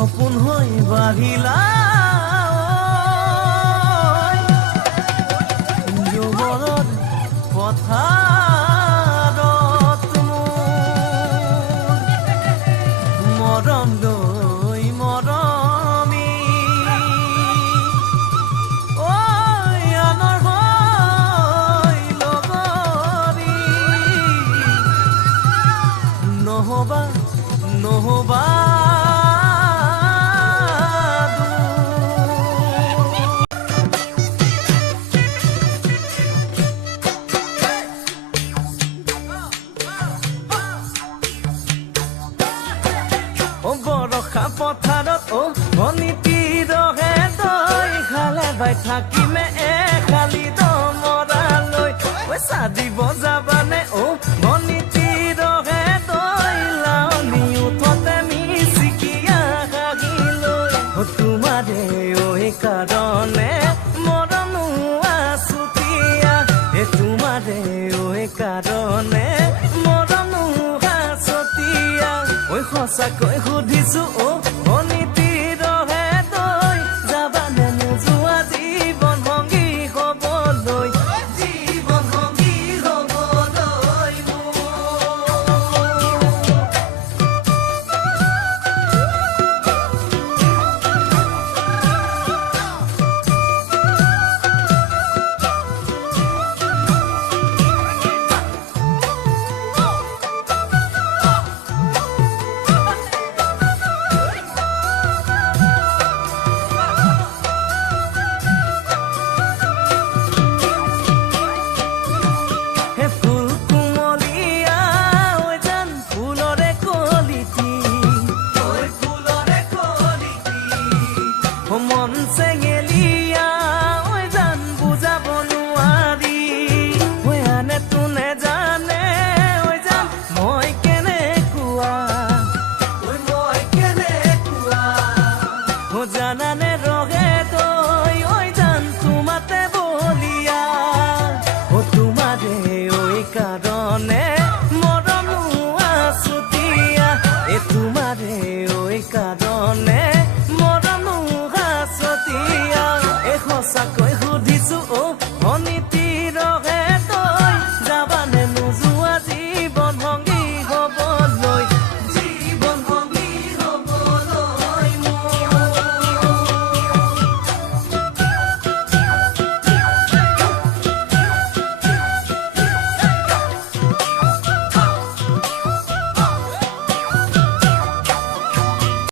সপোন হৈ বাঢ়িলা যৌৱনত পথাৰত মৰম লৈ মৰমি আনৰ হৈ লগৰী নহবা নহবা বৰষা পথাৰত অনীতি ৰহে তই খালে বাই থাকিমে খালি দমৰালৈ পইচা দিব যাবানে অনীতি ৰহে তই লাউনি উঠতে মিচিকিয়া হাগিলৈ তোমাৰে কাৰণে মৰনো আছুতীয়া তোমাৰে কাৰণে মৰনো আছতীয়া সঁচাকৈ সুধিছো অনীতি ৰহে তই যাবানে নোযোৱা জীৱন সংগী হ'বলৈ জীৱন সংগী হ'বলৈ মন চেঙেলিয়া ঐ জান বুজাব নোৱাৰি ঐ আনে তোনে জানে ঐ জান মই কেনেকুৱা জানানে ৰহে তই ঐ জান তোমাতে বলিয়া তোমাৰে কাৰণে মৰমো আছুতীয়া তোমাৰে কাৰণ